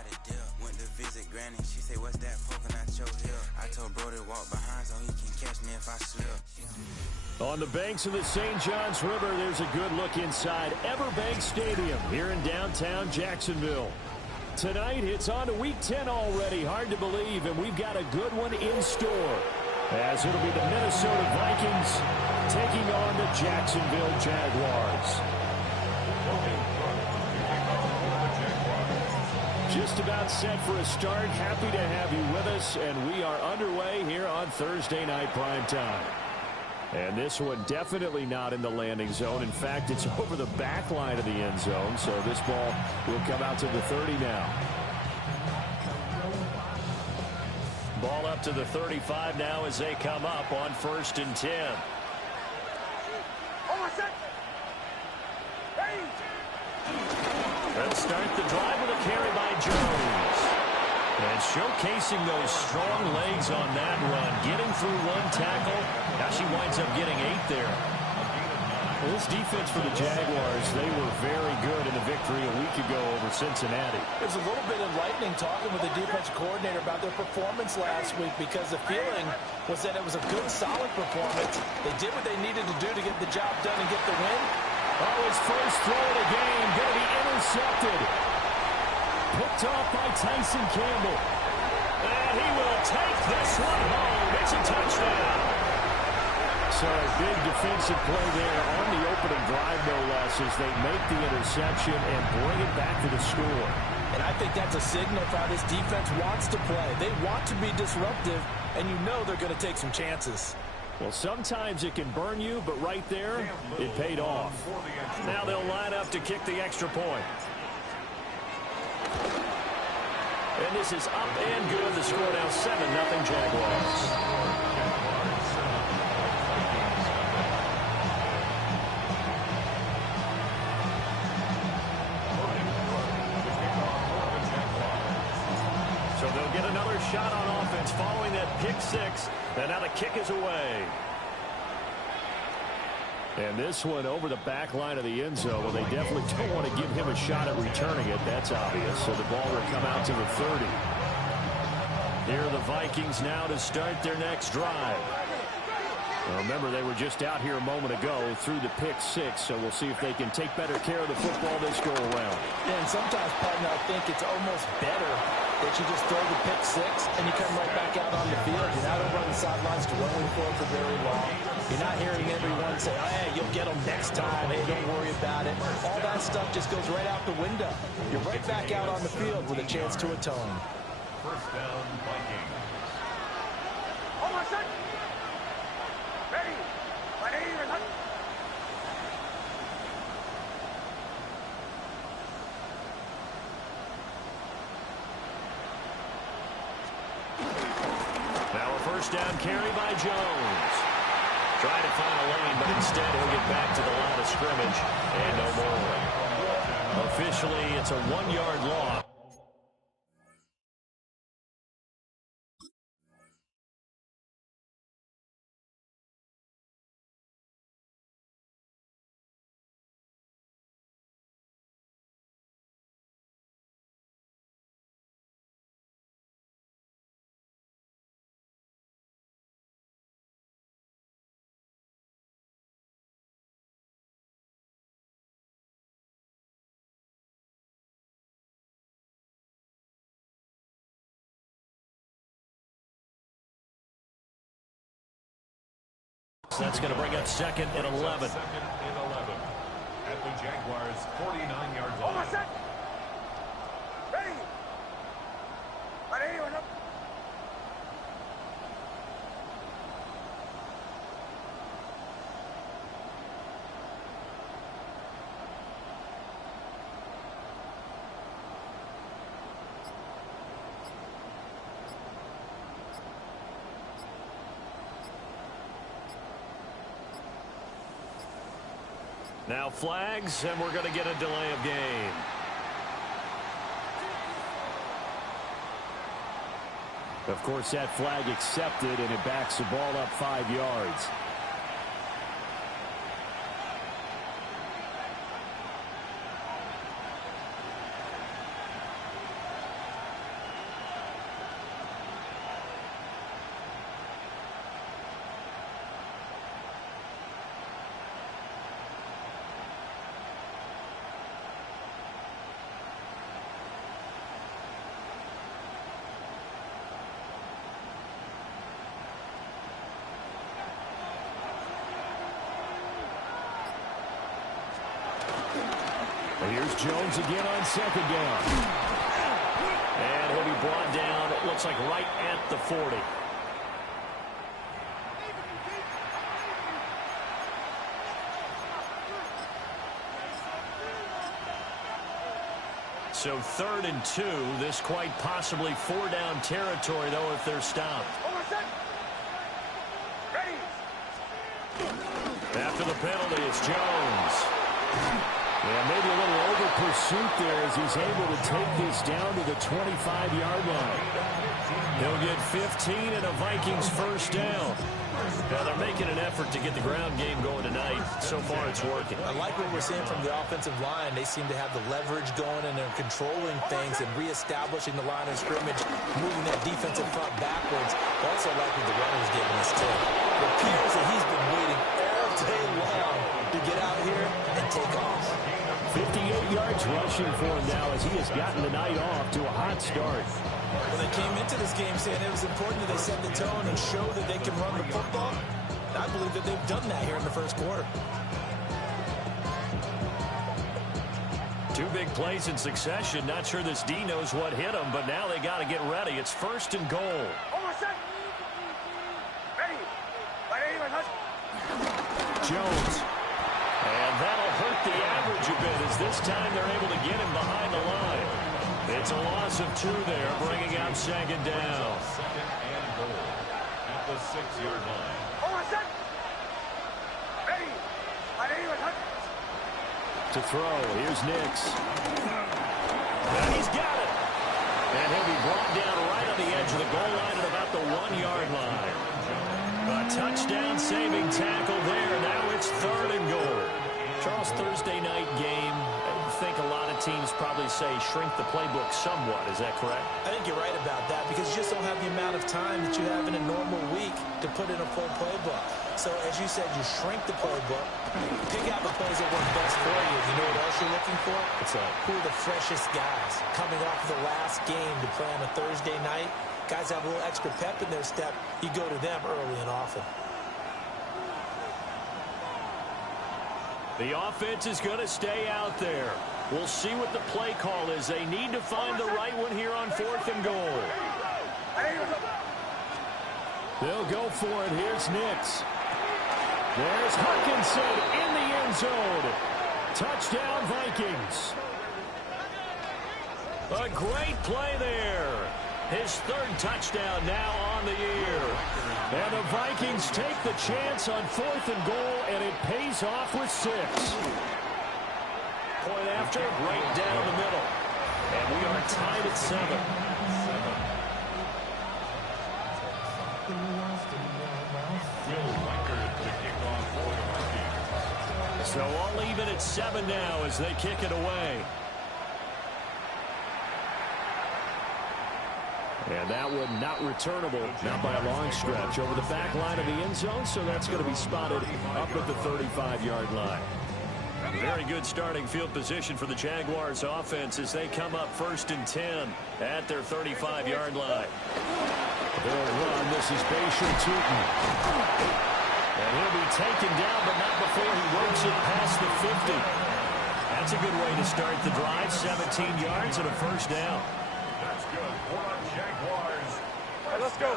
how to deal. Went to visit Granny, she say, what's that poking out your hip? I told bro to walk behind so he can catch me if I slip. On the banks of the St. Johns River, there's a good look inside Everbank Stadium here in downtown Jacksonville. Tonight, it's on to Week 10 already. Hard to believe, and we've got a good one in store, as it'll be the Minnesota Vikings taking on the Jacksonville Jaguars. Just about set for a start. Happy to have you with us, and we are underway here on Thursday Night Primetime. And this one definitely not in the landing zone. In fact, it's over the back line of the end zone, so this ball will come out to the 30 now. Ball up to the 35 now as they come up on 1st and 10. They'll start the drive with a carry by Jones. And showcasing those strong legs on that run. Getting through one tackle. Now she winds up getting 8 there. Well, this defense for the Jaguars, they were very good in the victory a week ago over Cincinnati. It was a little bit enlightening talking with the defensive coordinator about their performance last week, because the feeling was that it was a good, solid performance. They did what they needed to do to get the job done and get the win. Oh, his first throw of the game going to be intercepted. Picked off by Tyson Campbell. And he will take this one home. It's a touchdown. So a big defensive play there on the opening drive, no less, as they make the interception and bring it back to the score. And I think that's a signal for how this defense wants to play. They want to be disruptive, and you know they're going to take some chances. Well, sometimes it can burn you, but right there, it paid off. Now they'll line up to kick the extra point. And this is up and good. The score now 7-0 Jaguars. So they'll get another shot on offense following that pick six. And now the kick is away. And this one over the back line of the end zone. Well, they definitely don't want to give him a shot at returning it. That's obvious. So the ball will come out to the 30. Here are the Vikings now to start their next drive. Well, remember, they were just out here a moment ago through the pick six, so we'll see if they can take better care of the football this go around. Yeah, and sometimes, partner, I think it's almost better that you just throw the pick six and you come right back out on the field. You're not over on the sidelines dwelling for it for very long. You're not hearing everyone say, oh, hey, you'll get them next time. Hey, don't worry about it. All that stuff just goes right out the window. You're right back out on the field with a chance to atone. First down, Vikings. Hold on, son. Ready. Now a first down carry by Jones. Trying to find a lane, but instead he'll get back to the line of scrimmage and no more. Officially, it's a 1-yard loss. That's going to bring up 2nd and 11. 2nd and 11 at the Jaguars' 49-yard line. Hold on, son. Ready. Now flags, and we're going to get a delay of game. Of course, that flag accepted, and it backs the ball up 5 yards. Here's Jones again on second down. And he'll be brought down, it looks like right at the 40. So 3rd and 2. This quite possibly 4-down territory, though, if they're stopped. After the penalty, it's Jones. Yeah, maybe a little over pursuit there as he's able to take this down to the 25-yard line. He'll get 15 and a Vikings first down. Now they're making an effort to get the ground game going tonight. So far it's working. I like what we're seeing from the offensive line. They seem to have the leverage going and they're controlling things and reestablishing the line of scrimmage, moving that defensive front backwards. I also like what the runner's giving us too. It appears that he's been waiting all day long to get out here and take off. 58 yards rushing for him now as he has gotten the night off to a hot start. Well, they came into this game saying it was important that they set the tone and show that they can run the football. I believe that they've done that here in the first quarter. 2 big plays in succession. Not sure this D knows what hit him, but now they got to get ready. It's 1st and goal. Jones. And that'll hurt the average a bit as this time they're able to get him behind the line. It's a loss of 2 there, bringing out 2nd down. 2nd and goal at the 6-yard line. To throw, here's Nix. And he's got it. And he'll be brought down right on the edge of the goal line at about the 1-yard line. A touchdown-saving tackle there. Now it's 3rd and goal. Charles, Thursday night game. I think a lot of teams probably say shrink the playbook somewhat. Is that correct? I think you're right about that because you just don't have the amount of time that you have in a normal week to put in a full playbook. So, as you said, you shrink the playbook, pick out the plays that work best for you. You know what else you're looking for? What's that? Who are the freshest guys coming off the last game to play on a Thursday night? Guys have a little extra pep in their step. You go to them early and often. The offense is going to stay out there. We'll see what the play call is. They need to find the right one here on 4th and goal. They'll go for it. Here's Nix. There's Hutchinson in the end zone. Touchdown, Vikings. A great play there. His 3rd touchdown now on the year. And the Vikings take the chance on 4th and goal, and it pays off with 6. Point after, right down the middle. And we are tied at 7. So all even at 7 now as they kick it away. And that one not returnable, not by a long stretch, over the back line of the end zone, so that's going to be spotted up at the 35-yard line. Very good starting field position for the Jaguars offense as they come up 1st and 10 at their 35-yard line. They'll run. This is Bashan Tootin. And he'll be taken down, but not before he works it past the 50. That's a good way to start the drive. 17 yards and a first down. That's good for the Jaguars. Hey, let's go.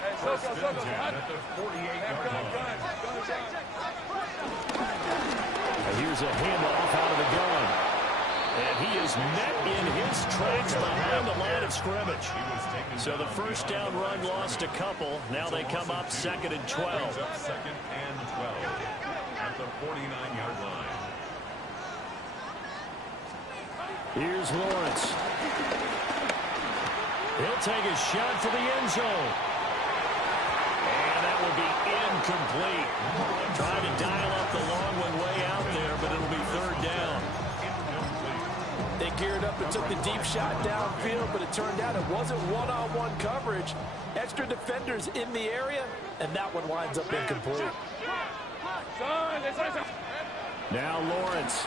Hey, First and 10 at the 48-yard line. And here's a handoff out of the gun. And he is met in his tracks behind the line of scrimmage. So the first down run lost a couple. Now they come up 2nd and 12. 2nd and 12 at the 49-yard line. Here's Lawrence. He'll take a shot for the end zone. And that will be incomplete. Trying to dial up the long one way out there, but it'll be 3rd down. They geared up and took the deep shot downfield, but it turned out it wasn't one-on-one coverage. Extra defenders in the area, and that one winds up incomplete. Now Lawrence.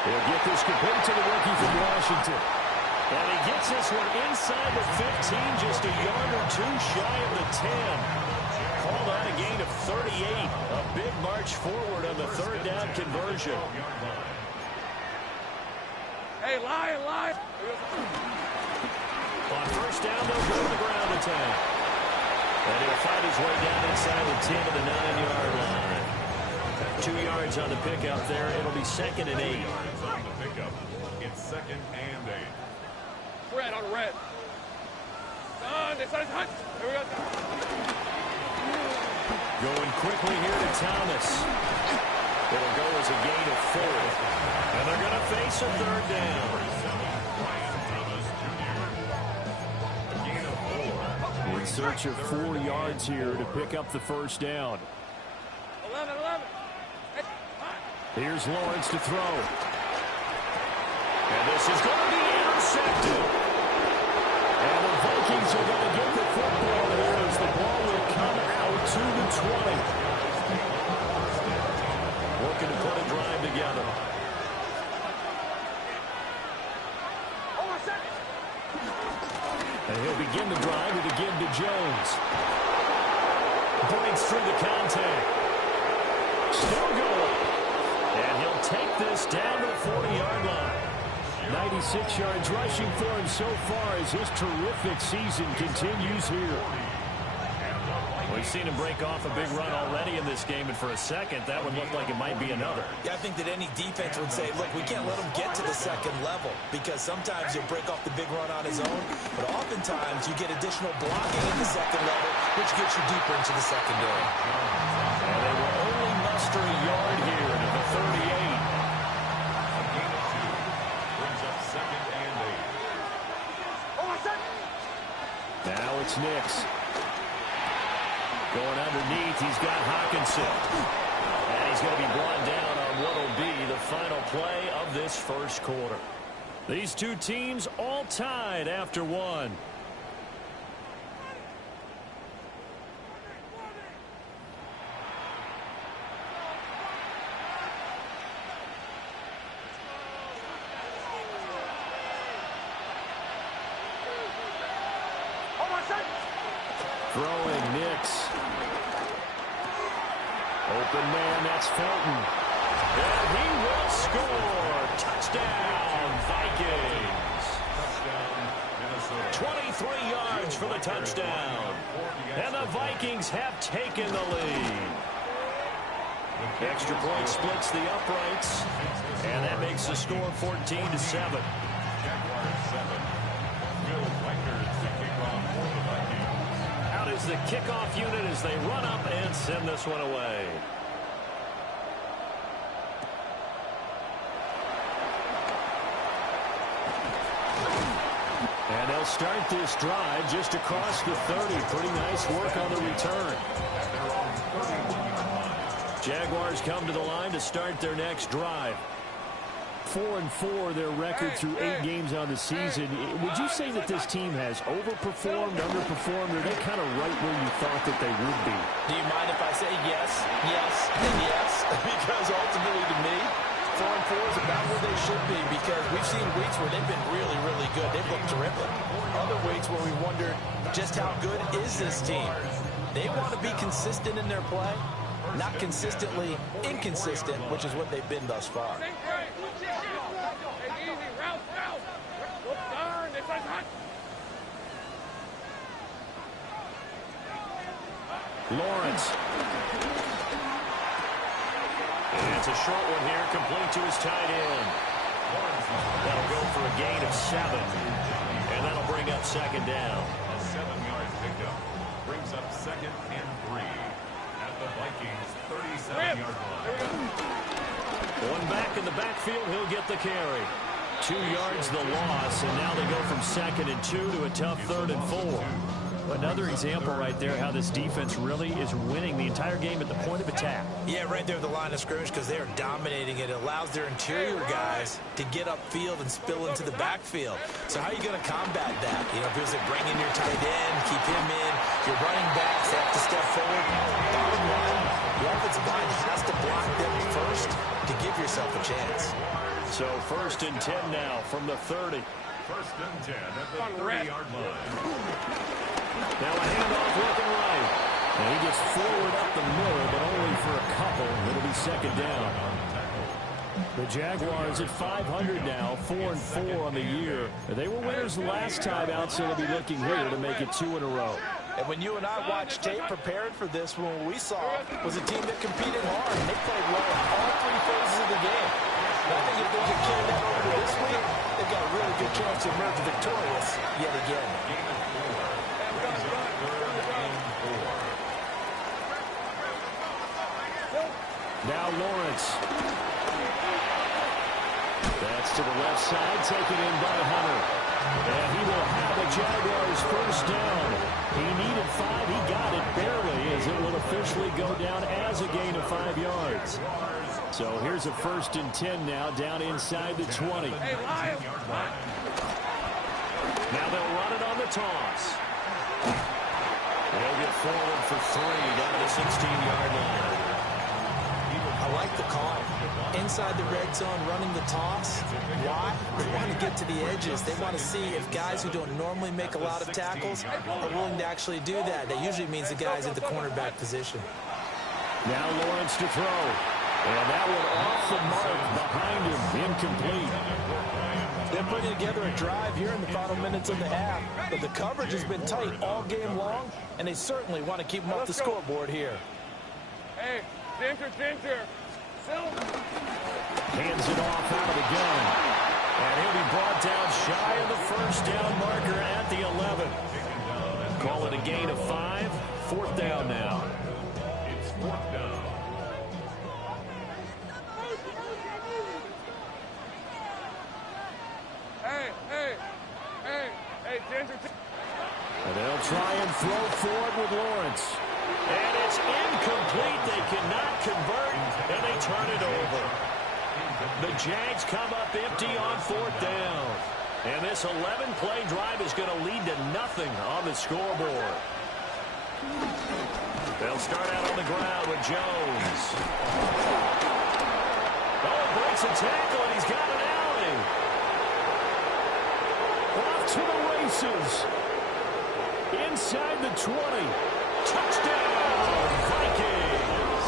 He'll get this complete to the rookie from Washington. And he gets this one inside the 15, just a yard or 2 shy of the 10. Called on gain of 38. A big march forward on the third down conversion. Hey, lion. On first down, they'll go to the ground attack. And he'll find his way down inside the 10 to the 9-yard line. 2 yards on the pickup there. It'll be 2nd and 8. On the pickup, it's 2nd and 8. Red on red. Here we go. Going quickly here to Thomas. It'll go as a gain of 4. And they're going to face a third down. In search of 4 yards here to pick up the first down. 11. Here's Lawrence to throw. And this is going to be intercepted. And the Vikings are going to get the football here as the ball will come out to the 20. Looking to put a drive together. And he'll begin the drive with a give to Jones. Breaks through the contact. Still going. And he'll take this down to the 40-yard line. 96 yards rushing for him so far as his terrific season continues here. We've seen him break off a big run already in this game, and for a second, that would look like it might be another. Yeah, I think that any defense would say, look, we can't let him get to the second level because sometimes he'll break off the big run on his own, but oftentimes you get additional blocking in the second level, which gets you deeper into the secondary. And they will only muster a yard here to the 38. A gain of 2 brings up 2nd and 8. Now it's Nix. Going underneath, he's got Hawkinson. And he's going to be brought down on what will be the final play of this first quarter. These two teams all tied after one. Throwing Nix. Open man, that's Felton. And he will score. Touchdown, Vikings. 23 yards for the touchdown. And the Vikings have taken the lead. Extra point splits the uprights. And that makes the score 14-7. Jaguars 7. Will Vikers to kick off for the Vikings. Out is the kickoff unit as they run up and send this one away. And they'll start this drive just across the 30. Pretty nice work on the return. Jaguars come to the line to start their next drive. 4-4 their record through 8 games on the season. Would you say that this team has overperformed, underperformed, or are they kind of right where you thought that they would be? Do you mind if I say yes, and yes? Because ultimately to me, 4-4 is about where they should be because we've seen weeks where they've been really, really good. They've looked terrific. Other weeks where we wondered just how good is this team. They want to be consistent in their play, not consistently inconsistent, which is what they've been thus far. Lawrence. And it's a short one here, complete to his tight end. That'll go for a gain of 7. And that'll bring up 2nd down. A 7-yard pickup brings up 2nd and 3 at the Vikings 37-yard line. One back in the backfield, he'll get the carry. 2 yards the loss, and now they go from 2nd and 2 to a tough 3rd and 4. Another example right there how this defense really is winning the entire game at the point of attack. Yeah, right there at the line of scrimmage because they are dominating it. It allows their interior guys to get upfield and spill into the backfield. So how are you going to combat that? You know, if it's like bring in your tight end, keep him in, your running backs have to step forward. Bottom line, the offensive line has to block them first to give yourself a chance. So 1st and 10 now from the 30. 1st and 10 at the 30-yard line. Now a handoff looking right. And he gets forward up the middle, but only for a couple. It'll be second down. The Jaguars at 500 now, 4-4 on the year. They were winners the last time out, so they'll be looking here to make it 2 in a row. And when you and I watched tape preparing for this one, what we saw was a team that competed hard. And they played well in all 3 phases of the game. And I think if they can carry that over to this week, they've got a really good chance to emerge victorious yet again. Now Lawrence. That's to the left side, taken in by Hunter. And he will have the Jaguars first down. He needed 5. He got it barely, as it will officially go down as a gain of 5 yards. So here's a 1st and 10 now, down inside the 20. Now they'll run it on the toss. They'll get forward for 3 down to the 16-yard line. I like the call. Inside the red zone, running the toss. Why? They want to get to the edges. They want to see if guys who don't normally make a lot of tackles are willing to actually do that. That usually means the guy's at the cornerback position. Now Lawrence to throw. And that one off the mark behind him, incomplete. They're putting together a drive here in the final minutes of the half, but the coverage has been tight all game long, and they certainly want to keep them off the scoreboard here. Hey, Ginger. Hands it off out of the gun. And he'll be brought down shy of the first down marker at the 11. Call it a gain of 5. 4th down now. It's 4th down. Hey, Ginger. And they'll try and throw forward with Lawrence. And it's incomplete. They cannot convert, and they turn it over. The Jags come up empty on 4th down. And this 11-play drive is going to lead to nothing on the scoreboard. They'll start out on the ground with Jones. Oh, breaks a tackle, and he's got an alley. Off to the races. Inside the 20. Touchdown, Vikings.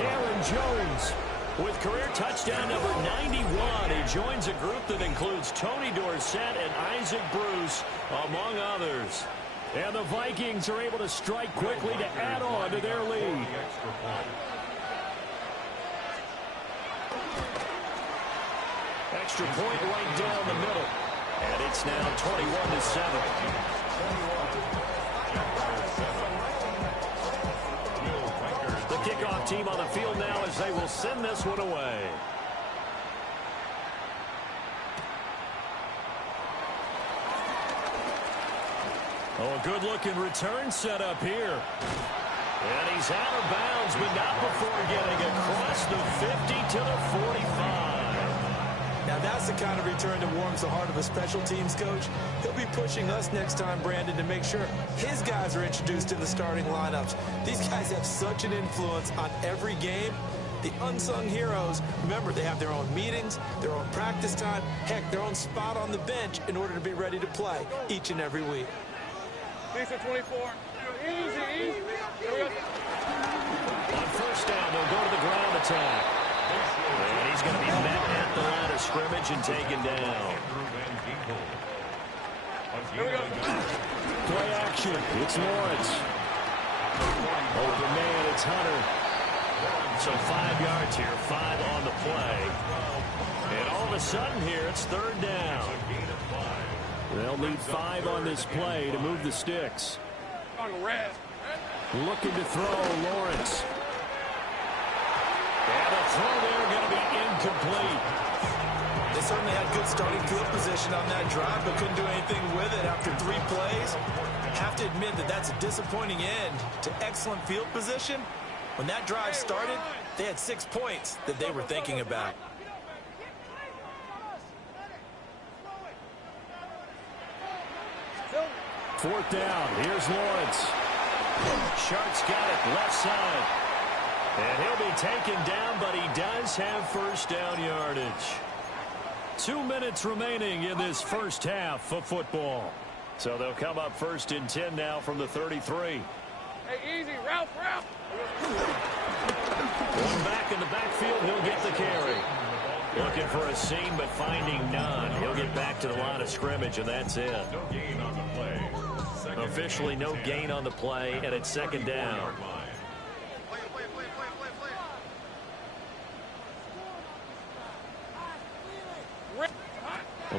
Aaron Jones with career touchdown number 91. He joins a group that includes Tony Dorsett and Isaac Bruce, among others. And the Vikings are able to strike quickly to add on to their lead. Extra point right down the middle. And it's now 21-7. The kickoff team on the field now as they will send this one away. Oh, a good-looking return set up here. And he's out of bounds, but not before getting across the 50 to the 45. Now that's the kind of return that warms the heart of a special teams coach. He'll be pushing us next time, Brandon, to make sure his guys are introduced in the starting lineups. These guys have such an influence on every game. The unsung heroes, remember, they have their own meetings, their own practice time, heck, their own spot on the bench in order to be ready to play each and every week. Lisa 24. Easy. On 1st down, they'll go to the ground attack. And he's going to be met at the line of scrimmage and taken down. Play action. It's Lawrence. Open man, it's Hunter. So 5 yards here, 5 on the play. And all of a sudden here, it's 3rd down. They'll need 5 on this play to move the sticks. Looking to throw, Lawrence. And the throw there going to be incomplete. They certainly had good starting field position on that drive, but couldn't do anything with it after 3 plays. Have to admit that that's a disappointing end to excellent field position. When that drive started, they had 6 points that they were thinking about. Fourth down. Here's Lawrence. Shark's got it left side. And he'll be taken down, but he does have first down yardage. 2 minutes remaining in this first half of football. So they'll come up 1st and 10 now from the 33. Hey, easy. Ralph. One back in the backfield, he'll get the carry. Looking for a seam, but finding none. He'll get back to the line of scrimmage, and that's it. No gain on the play. Officially no gain on the play, and it's second down.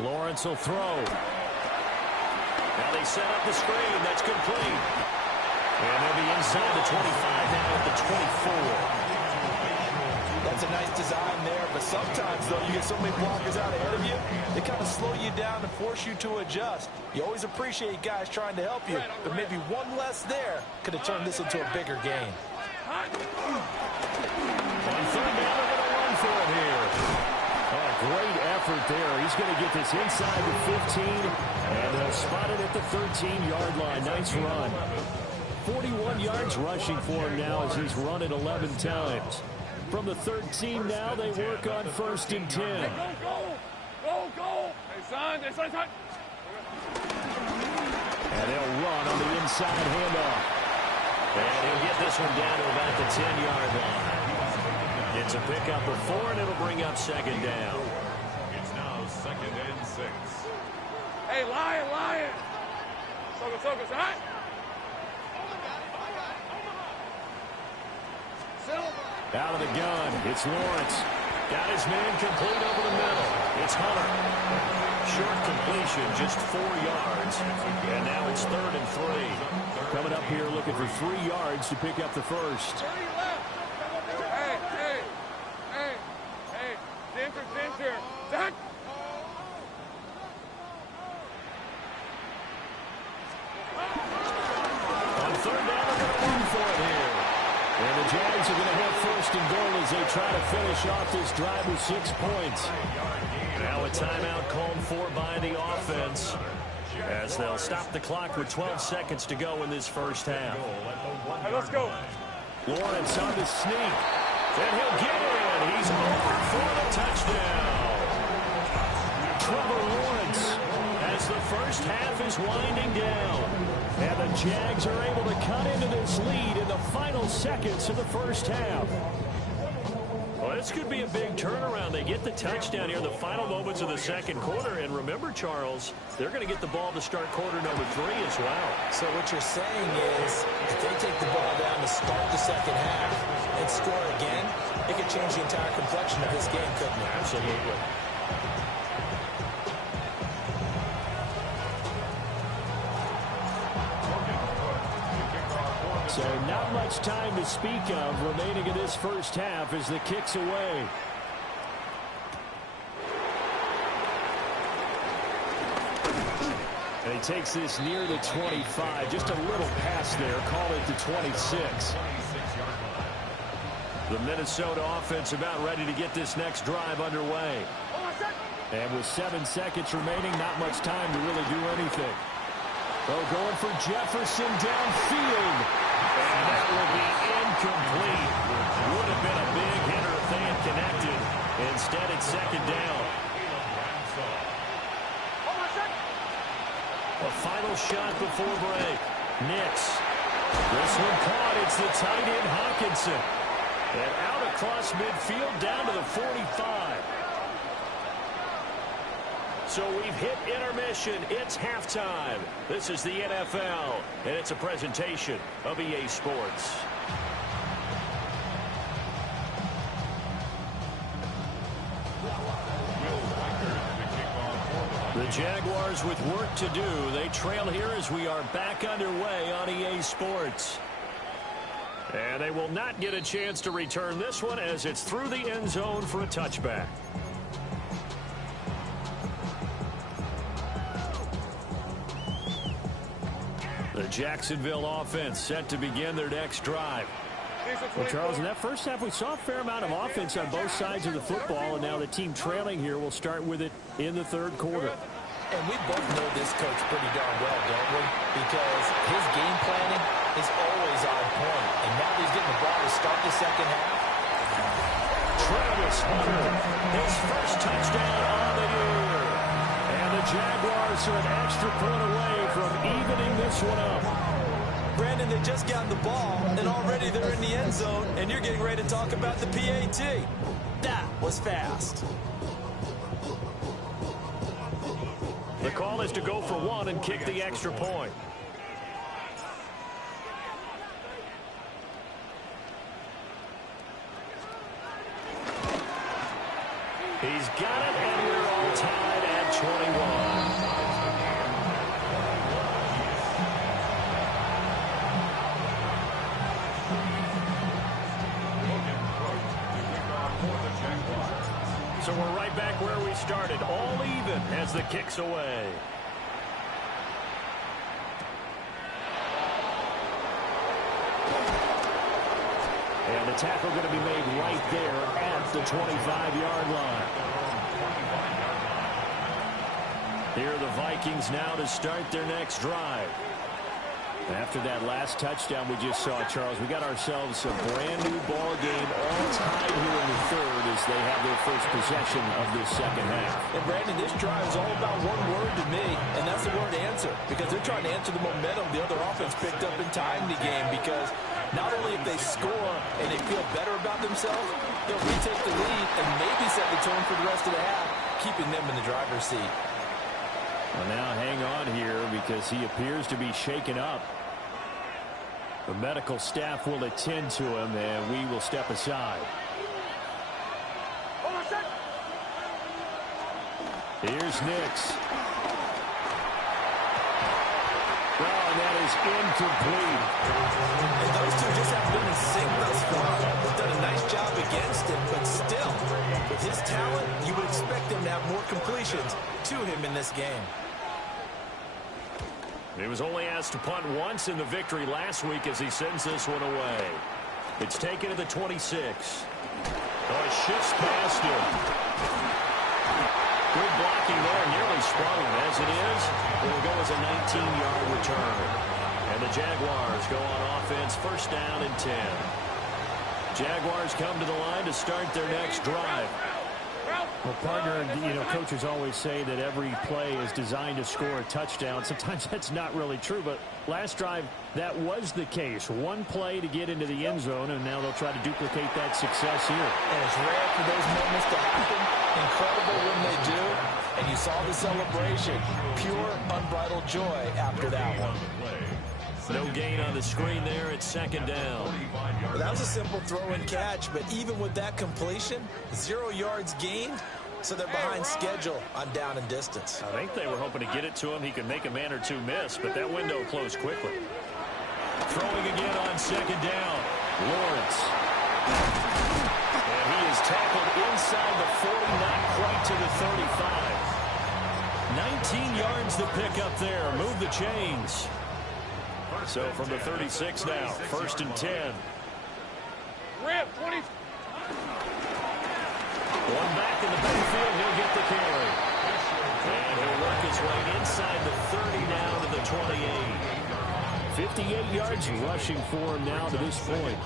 Lawrence will throw. Now they set up the screen. That's complete. And they'll be inside the 25 now at the 24. That's a nice design there, but sometimes, though, you get so many blockers out ahead of you, they kind of slow you down and force you to adjust. You always appreciate guys trying to help you, but maybe one less there could have turned this into a bigger game. On third down, they're going to run for it here. Oh, great effort there. He's going to get this inside the 15, and they'll spot it at the 13-yard line. Nice run. 41 yards rushing for him now as he's run it 11 times. From the 13 now, they work on 1st and 10. Hey, go. Hey, son. And they'll run on the inside handoff. And he'll get this one down to about the 10-yard line. It's a pickup of 4, and it'll bring up second down. It's now 2nd and 6. Hey, lion. Focus, huh? Out of the gun, it's Lawrence. Got his man complete over the middle. It's Hunter. Short completion, just 4 yards. And now it's 3rd and 3. Coming up here looking for 3 yards to pick up the first. Hey. Dinter. Zach. On 3rd down, they're going to run for it here. And the Jags are going to have 1st and goal as they try to finish off this drive with 6 points. Now a timeout called for by the offense as they'll stop the clock with 12 seconds to go in this first half. Hey, let's go. Lawrence on the sneak. And he'll get in. He's over for the touchdown. Trevor Lawrence as the first half is winding down. And the Jags are able to cut into this lead in the final seconds of the first half. Well, this could be a big turnaround. They get the touchdown here in the final moments of the second quarter. And remember, Charles, they're going to get the ball to start quarter number 3 as well. So what you're saying is if they take the ball down to start the second half and score again, it could change the entire complexion of this game, couldn't it? Absolutely. So not much time to speak of remaining in this first half as the kick's away. And he takes this near the 25. Just a little pass there. Call it the 26. The Minnesota offense about ready to get this next drive underway. And with 7 seconds remaining, not much time to really do anything. Oh, going for Jefferson downfield. And that will be incomplete. Would have been a big hitter if they had connected. Instead, it's second down. A final shot before break. Nix. This one caught. It's the tight end Hawkinson. And out across midfield down to the 45. So we've hit intermission. It's halftime. This is the NFL, and it's a presentation of EA Sports. The Jaguars with work to do. They trail here as we are back underway on EA Sports. And they will not get a chance to return this one as it's through the end zone for a touchback. The Jacksonville offense set to begin their next drive. Well, Charles, in that first half, we saw a fair amount of offense on both sides of the football, and now the team trailing here will start with it in the third quarter. And we both know this coach pretty darn well, don't we? Because his game planning is always on point. And now he's getting the ball to start the second half. Travis Hunter, his first touchdown on the year. And the Jaguars are an extra point away from evening this one up. Brandon, they just got the ball, and already they're in the end zone, and you're getting ready to talk about the PAT. That was fast. The call is to go for one and kick the extra point. He's got it, and we're all tied at 21. So we're right back where we started, all even as the kick's away. And the tackle going to be made right there at the 25-yard line. Here are the Vikings now to start their next drive. After that last touchdown we just saw, Charles, we got ourselves a brand-new ball game all tied here in the third as they have their first possession of this second half. And, Brandon, this drive is all about one word to me, and that's the word answer, because they're trying to answer the momentum the other offense picked up in tying the game, because not only if they score and they feel better about themselves, they'll retake the lead and maybe set the tone for the rest of the half, keeping them in the driver's seat. Well, now hang on here because he appears to be shaken up. The medical staff will attend to him, and we will step aside. Here's Nix. Well, and that is incomplete. And those two just have been in sync thus far. They've done a nice job against him, but still, with his talent, you would expect him to have more completions to him in this game. He was only asked to punt once in the victory last week as he sends this one away. It's taken to the 26. Oh, it shifts past him. Good blocking there, nearly sprung him. As it is, it will go as a 19-yard return. And the Jaguars go on offense, first down and 10. Jaguars come to the line to start their next drive. Well, partner, you know, coaches always say that every play is designed to score a touchdown. Sometimes that's not really true, but last drive, that was the case. One play to get into the end zone, and now they'll try to duplicate that success here. And it's rare for those moments to happen. Incredible when they do. And you saw the celebration. Pure, unbridled joy after that one. No gain on the screen there. It's second down. Well, that was a simple throw and catch, but even with that completion, 0 yards gained, so they're behind schedule on down and distance. I think they were hoping to get it to him. He could make a man or two miss, but that window closed quickly. Throwing again on second down. Lawrence. And he is tackled inside the 40, not quite to the 35. 19 yards the pick up there. Move the chains. So from the 36 now, first and 10. Rip, 20. One back in the backfield, he'll get the carry. And he'll work his way inside the 30 now to the 28. 58 yards rushing for him now to this point.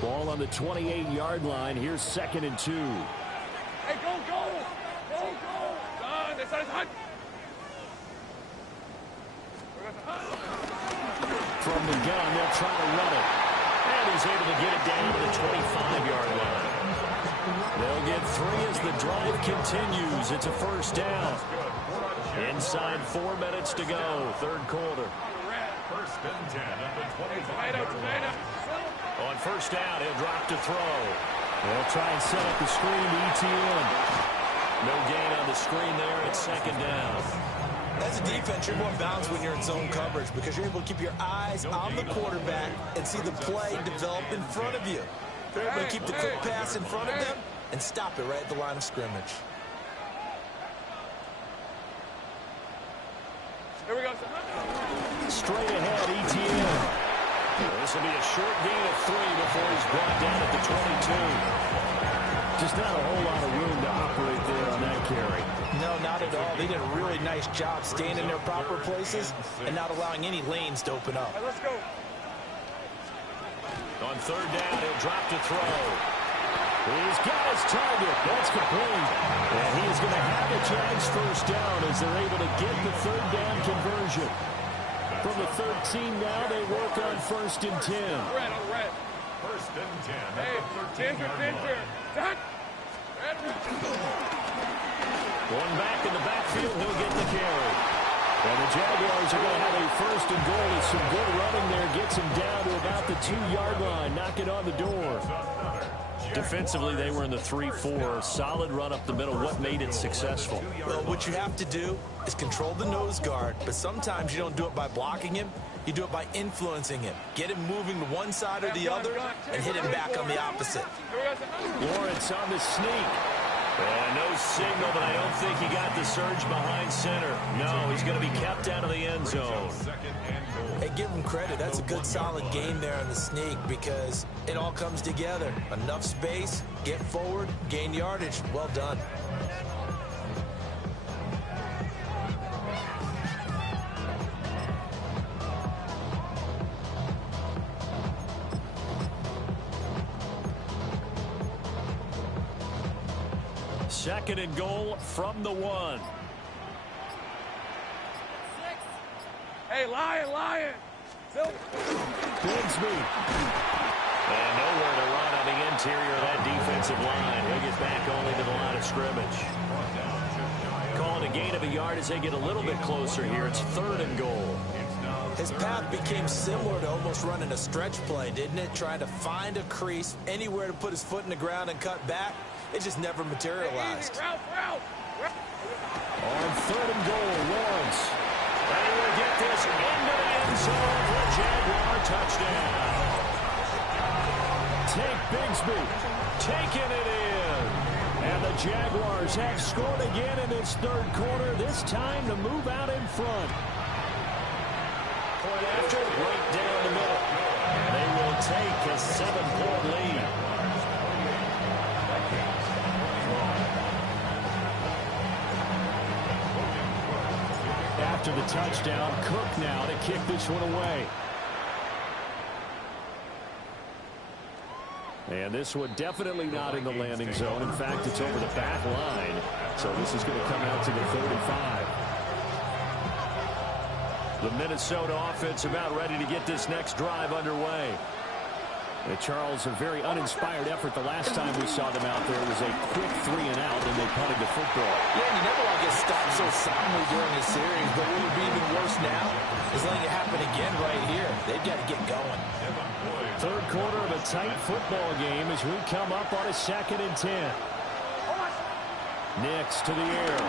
Ball on the 28-yard line. Here's second and 2. Hey, go, go. Go, go. Done. This side's hot. From the gun, they'll try to run it. And he's able to get it down to the 25-yard line. They'll get 3 as the drive continues. It's a first down. Inside 4 minutes to go, third quarter. First and 10 at the 25-yard line. On first down, he'll drop to throw. They'll try and set up the screen to ETN. No gain on the screen there. It's second down. As a defense, you're more balanced when you're in zone coverage because you're able to keep your eyes on the quarterback and see the play develop in front of you. They're able to keep the quick pass in front of them and stop it right at the line of scrimmage. Here we go. Straight ahead, ETN. This will be a short gain of 3 before he's brought down at the 22. Just not a whole lot of room to operate there on that carry. No, not at all. They did a really nice job staying in their proper places and not allowing any lanes to open up. Hey, let's go. On third down, he'll drop to throw. He's got his target. That's complete. And he is going to have a Jags first down as they're able to get the third down conversion. The From the 13 now, they work on 1st and 10. Red on the red. 1st and 10 Hey, at the 13-yard line. Done. Red. Going back in the backfield, he'll get the carry. And the Jaguars are going to have a 1st and goal. With some good running there, gets him down to about the 2-yard line, knocking on the door. Defensively, they were in the 3-4. Solid run up the middle. What made it successful? Well, what you have to do is control the nose guard, but sometimes you don't do it by blocking him. You do it by influencing him. Get him moving to one side or the other and hit him back on the opposite. Lawrence on the sneak. And no signal, but I don't think he got the surge behind center. No, he's going to be kept out of the end zone. Hey, give him credit. That's a good, solid game there on the sneak because it all comes together. Enough space, get forward, gain yardage. Well done. Second and goal from the 1. Hey, Lion. Bigsby. And nowhere to run on the interior of that defensive line. He'll get back only to the line of scrimmage. Calling a gain of a yard as they get a little bit closer here. It's 3rd and goal. His path became similar to almost running a stretch play, didn't it? Trying to find a crease, anywhere to put his foot in the ground and cut back. It just never materialized. Route. On 3rd and goal, Lawrence. They will get this into the end zone for a Jaguar touchdown. Take Bigsby. Taking it in. And the Jaguars have scored again in this 3rd quarter. This time to move out in front. Point after, right down the middle. They will take a 7-point lead. After the touchdown, Cook now to kick this one away. And this one definitely not in the landing zone. In fact, it's over the back line. So this is going to come out to the 35. The Minnesota offense about ready to get this next drive underway. And Charles, a very uninspired effort. The last time we saw them out there was a quick 3 and out, and they punted the football. Yeah, you never want to get stopped so soundly during a series, but what would be even worse now is letting it happen again right here. They've got to get going. 3rd quarter of a tight football game as we come up on a 2nd and 10. Nix to the air.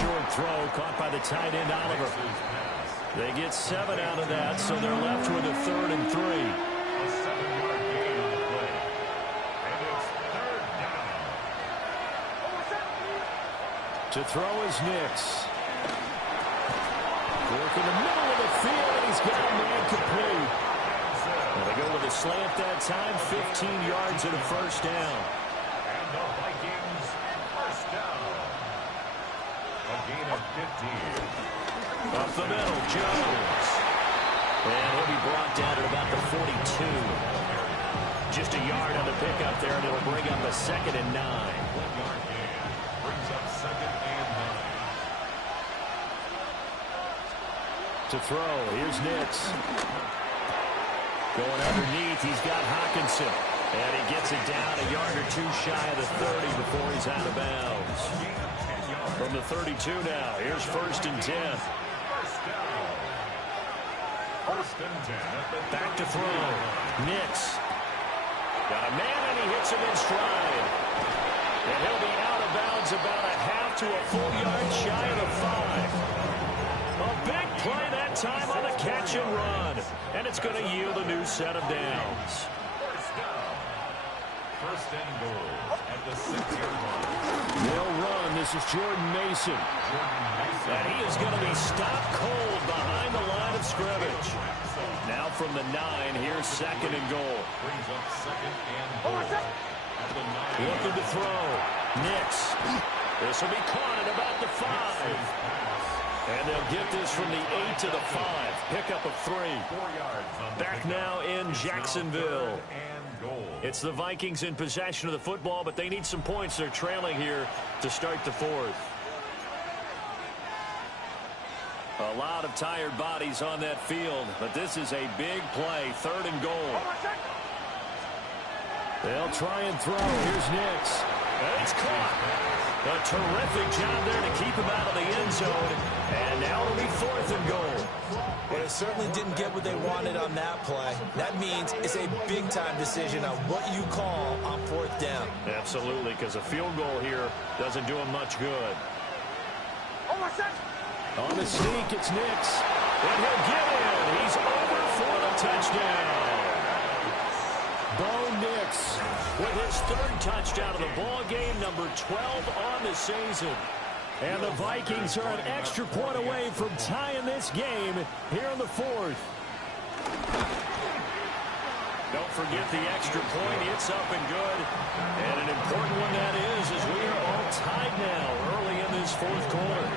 Short throw caught by the tight end Oliver. They get 7 out of that, so they're left with a 3rd and 3. A 7-yard gain on the play. And it's 3rd down. To throw is Nix. Work in the middle of the field, and he's got a man complete. And they go with a slant that time, 15 yards and a 1st down. And the Vikings, 1st down. A gain of 15. Up the middle, Jones. And he'll be brought down at about the 42. Just a yard on the pickup there, and it'll bring up a 2nd and 9. 1-yard gain. Brings up 2nd and 9. To throw, here's Nix. Going underneath, he's got Hawkinson. And he gets it down a yard or 2 shy of the 30 before he's out of bounds. From the 32 now, here's 1st and 10. Back to throw. Nix. Got a man, and he hits him in stride. And he'll be out of bounds about a half to a full yard shy of the 5. A big play that time on the catch and run. And it's going to yield a new set of downs. 1st down. 1st and goal at the 6-yard line. They'll run. This is Jordan Mason. And he is going to be stopped cold behind the line of scrimmage. Now from the 9, here's 2nd and goal. Brings up 2nd and goal at the 9. Looking to throw. Nix. This will be caught at about the 5. And they'll get this from the 8 to the 5. Pickup of 3. 4 yards on the Back now in Jacksonville. It's the Vikings in possession of the football, but they need some points. They're trailing here to start the 4th. A lot of tired bodies on that field, but this is a big play, 3rd and goal. They'll try and throw. Here's Nix. And it's caught. A terrific job there to keep him out of the end zone. And now it'll be 4th and goal. Well, they certainly didn't get what they wanted on that play. That means it's a big-time decision on what you call on 4th down. Absolutely, because a field goal here doesn't do him much good. On the sneak, it's Nix. And he'll get in. He's over for the touchdown. Bo Nix With his 3rd touchdown of the ball game, number 12 on the season. And the Vikings are an extra point away from tying this game here in the 4th. Don't forget the extra point. It's up and good. And an important one that is, as we are all tied now early in this 4th quarter.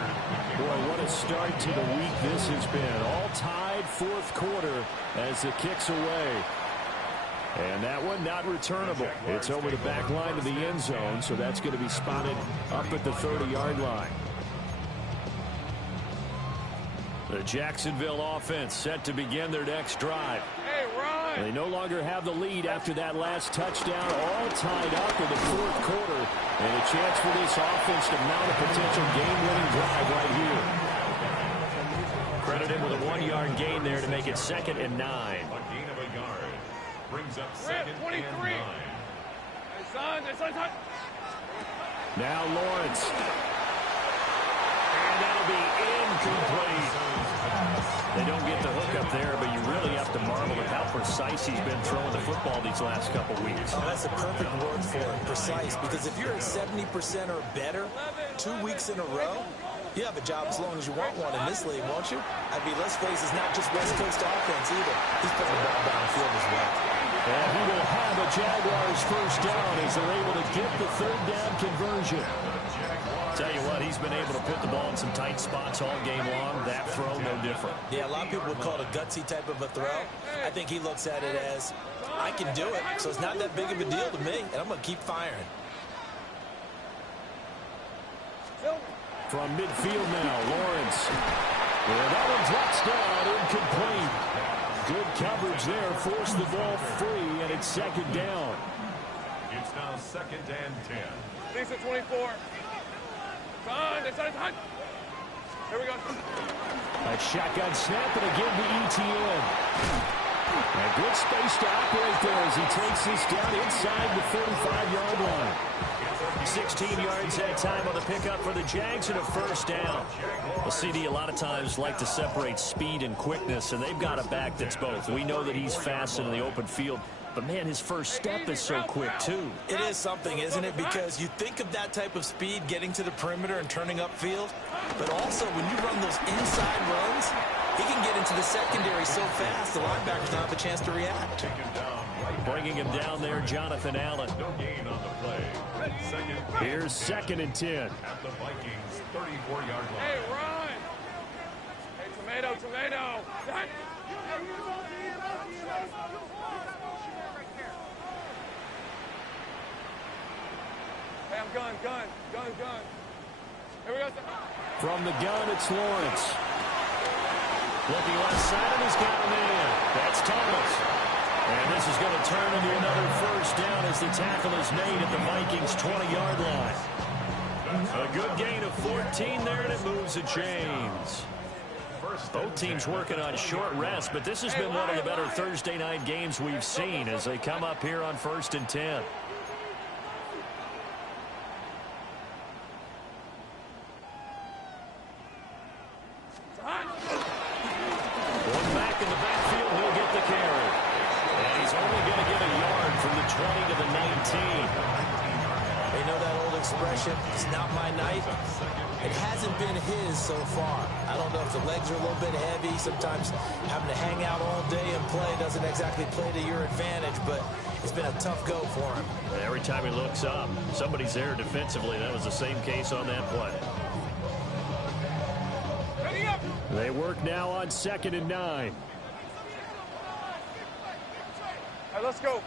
Boy, what a start to the week this has been. All tied 4th quarter as the kick's away. And that one not returnable. It's over the back line of the end zone, so that's going to be spotted up at the 30-yard line. The Jacksonville offense set to begin their next drive. Hey, Ron! They no longer have the lead after that last touchdown, all tied up in the 4th quarter. And a chance for this offense to mount a potential game-winning drive right here. Credit him with a 1-yard gain there to make it 2nd and 9. A gain of a yard. Brings up 2nd 23. and 9. Hey, son. Now Lawrence. And that'll be incomplete. They don't get the hook up there, but you really have to marvel at how precise he's been throwing the football these last couple weeks. Oh, that's a perfect word for it, precise. Because if you're at 70% or better 2 weeks in a row, you have a job as long as you want one in this league, won't you? I mean, let's face it, it's not just West Coast offense either. He's putting the ball down the field as well. And he will have a Jaguars 1st down as they're able to get the 3rd down conversion. Tell you what, he's been able to put the ball in some tight spots all game long. That throw, no different. Yeah, a lot of people would call it a gutsy type of a throw. I think he looks at it as, I can do it, so it's not that big of a deal to me, and I'm going to keep firing. From midfield now, Lawrence. And that one drops down, incomplete. Good coverage there, forced the ball free, and it's 2nd down. It's now 2nd and 10. Lisa 24. Son, here we go. A shotgun snap, and again to ETN. A good space to operate there as he takes this down inside the 35-yard line. 16 yards that time on the pickup for the Jags and a 1st down. Well, CD, a lot of times like to separate speed and quickness, and they've got a back that's both. We know that he's fast in the open field, but, man, his first step is so quick, too. It is something, isn't it? Because you think of that type of speed getting to the perimeter and turning upfield, but also when you run those inside runs, he can get into the secondary so fast the linebackers don't have a chance to react. Bringing him down there, Jonathan Allen. No gain on the play. Here's 2nd and 10. At the Vikings' 34-yard line. Hey, Ron! Hey, tomato! Hey, I'm gun. Here we go. From the gun, it's Lawrence. Looking left side, and he's got a man. That's Thomas. And this is going to turn into another 1st down as the tackle is made at the Vikings' 20-yard line. A good gain of 14 there, and it moves the chains. Both teams working on short rest, but this has been one of the better Thursday night games we've seen as they come up here on 1st and 10. One back in the backfield, he'll get the carry. And he's only going to get a yard from the 20 to the 19. They know that old expression, it's not my night. It hasn't been his so far. I don't know if the legs are a little bit heavy. Sometimes having to hang out all day and play doesn't exactly play to your advantage, but it's been a tough go for him. And every time he looks up, somebody's there defensively. That was the same case on that play. They work now on 2nd and 9. Hey, let's go.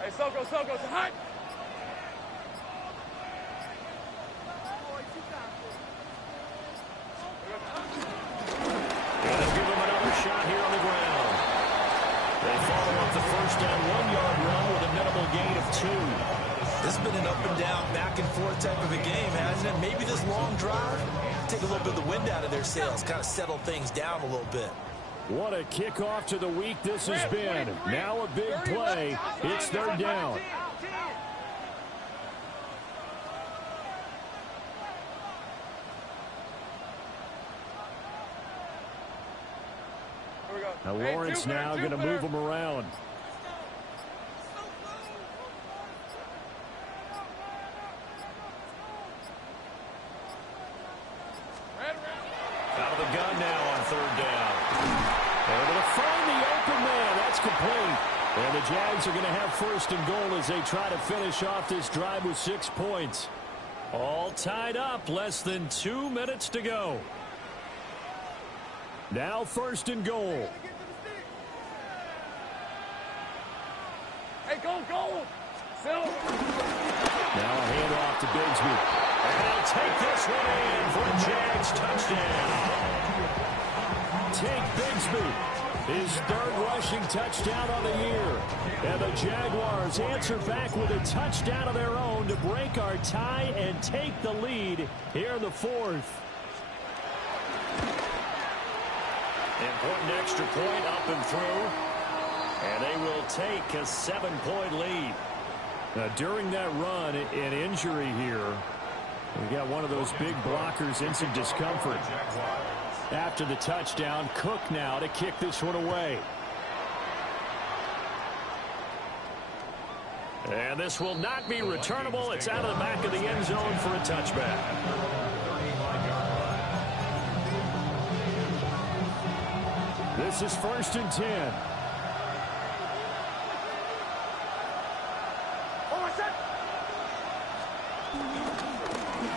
Hey, Soko, it's hot. touchdown, 1-yard run with a minimal gain of 2. This has been an up and down, back and forth type of a game, hasn't it? Maybe this long drive, take a little bit of the wind out of their sails, kind of settle things down a little bit. What a kickoff to the week this has been. Now a big play. It's third down. Now Lawrence now going to move him around. Out of the gun now on third down. Able to find the open man. That's complete. And the Jags are going to have first and goal as they try to finish off this drive with 6 points. All tied up. Less than 2 minutes to go. Now first and goal. Hey, go! Phil! Now a handoff to Bigsby. And he'll take this one in for a Jags touchdown. Take Bigsby. His third rushing touchdown on the year. And the Jaguars answer back with a touchdown of their own to break our tie and take the lead here in the fourth. Important extra point up and through. And they will take a 7-point lead. Now, during that run, an injury here. We got one of those big blockers in some discomfort. After the touchdown, Cook now to kick this one away. And this will not be returnable. It's out of the back of the end zone for a touchback. This is first and 10.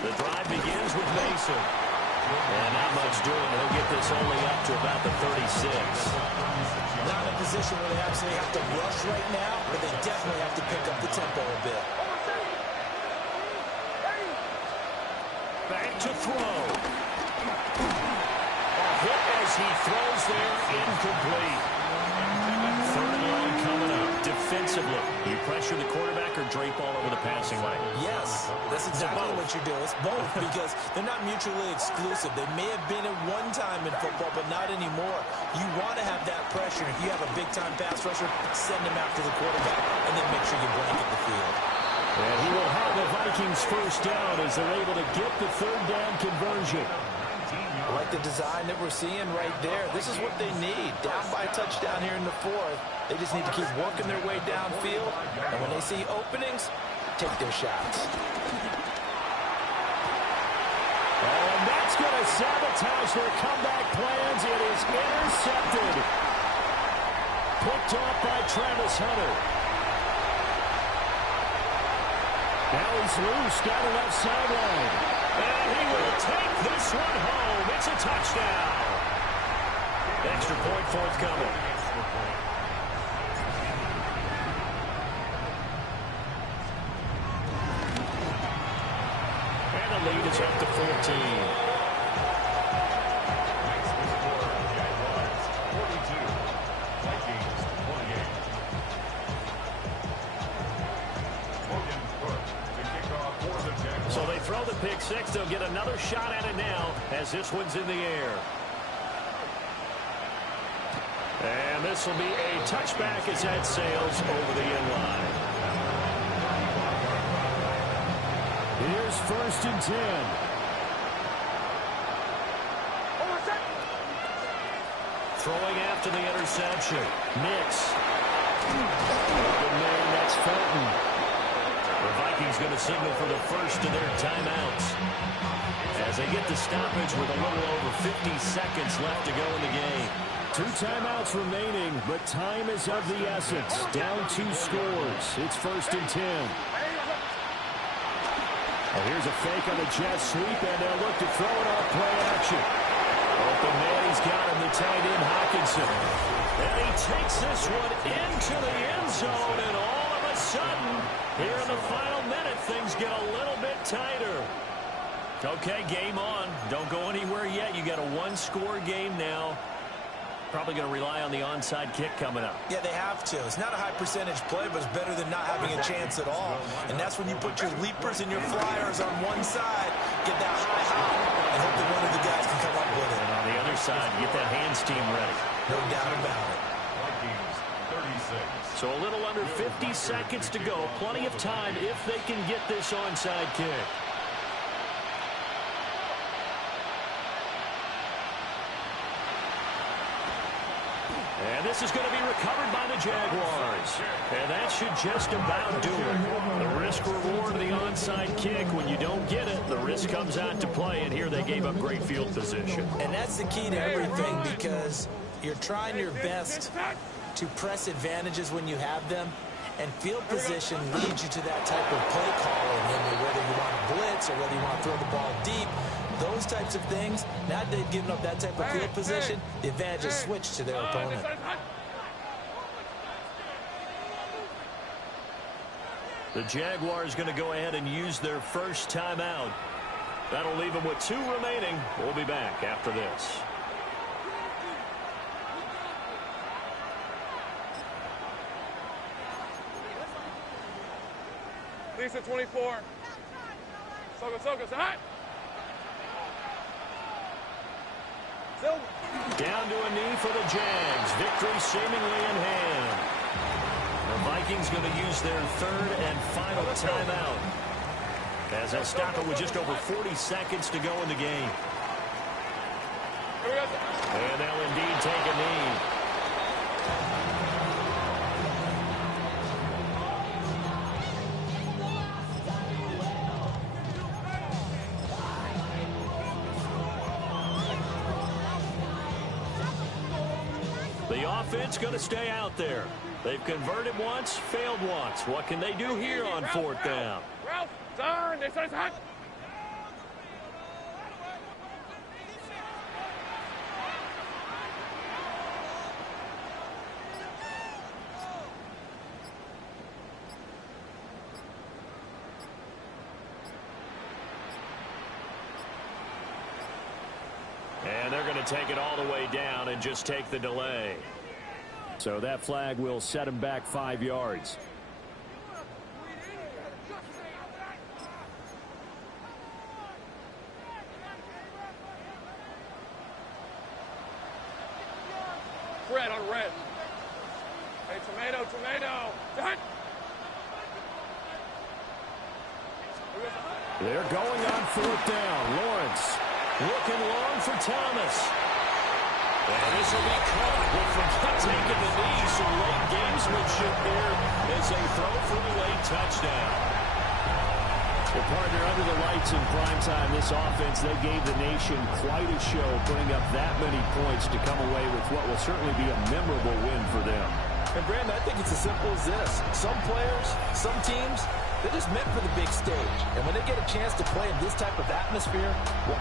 The drive begins with Mason. And not much doing. He'll get this only up to about the 36. Not in a position where they absolutely have to rush right now, but they definitely have to pick up the tempo a bit. Back to throw. A hit as he throws there, incomplete. Third and long coming up. Defensively, you pressure the quarterback or drape all over the passing lane? Yes, that's exactly what you do. It's both because they're not mutually exclusive. They may have been at one time in football, but not anymore. You want to have that pressure. If you have a big-time pass rusher, send him after the quarterback, and then make sure you blanket the field. And he will have the Vikings first down as they're able to get the third down conversion. I like the design that we're seeing right there. This is what they need. Down by a touchdown here in the fourth. They just need to keep working their way downfield. And when they see openings, take their shots. And that's going to sabotage their comeback plans. It is intercepted. Picked off by Travis Hunter. Now he's loose down the left sideline. And he will take this one home. It's a touchdown. Extra point forthcoming. And the lead is up to 14. So they throw the pick six. They'll get another shot at it now as this one's in the air. And this will be a touchback as that sails over the end line. Here's first and 10. Throwing after the interception. Nix. Good name, that's Felton. The Vikings going to signal for the first of their timeouts as they get the stoppage with a little over 50 seconds left to go in the game. 2 timeouts remaining, but time is of the essence. Down 2 scores. It's first and 10. Well, here's a fake on the jet sweep, and they'll look to throw it off play action. Open man, he's got him, the tight end, Hawkinson. And he takes this one into the end zone, and all of a sudden, here in the final minute, things get a little bit tighter. Okay, game on. Don't go anywhere yet. You got a 1-score game now. probably going to rely on the onside kick coming up. Yeah, they have to. It's not a high percentage play, but it's better than not having a chance at all. And that's when you put your leapers and your flyers on one side, get that high hop, and hope that one of the guys can come up with it. And on the other side, get that hands team ready. No doubt about it. Vikings 36. So a little under 50 seconds to go. Plenty of time if they can get this onside kick. And this is going to be recovered by the Jaguars. And that should just about do it. The risk-reward of the onside kick. When you don't get it, the risk comes out to play. And here they gave up great field position. And that's the key to everything, because you're trying your best to press advantages when you have them. And field position leads you to that type of play calling. Whether you want to blitz or whether you want to throw the ball deep. Those types of things, now that they've given up that type of field position, the advantage is switched to their opponent. The Jaguars going to go ahead and use their first timeout. That'll leave them with 2 remaining. We'll be back after this. Lisa 24. Soka, hot. Down to a knee for the Jags. Victory seemingly in hand. The Vikings going to use their 3rd and final timeout, as they'll stop it with just over 40 seconds to go in the game. And they'll indeed take a knee. The offense going to stay out there. They've converted once, failed once. What can they do here on 4th down? And they're going to take it all the way down and just take the delay. So that flag will set him back 5 yards. Red on red. Hey, tomato. Hot. They're going on 4th down. Lawrence looking long for Thomas. And this will be caught with taking the knee. Some late gamesmanship there as they throw for a late touchdown. Well, partner, under the lights in primetime, this offense, they gave the nation quite a show, putting up that many points to come away with what will certainly be a memorable win for them. And, Brandon, I think it's as simple as this. Some players, some teams, they're just meant for the big stage. And when they get a chance to play in this type of atmosphere, well,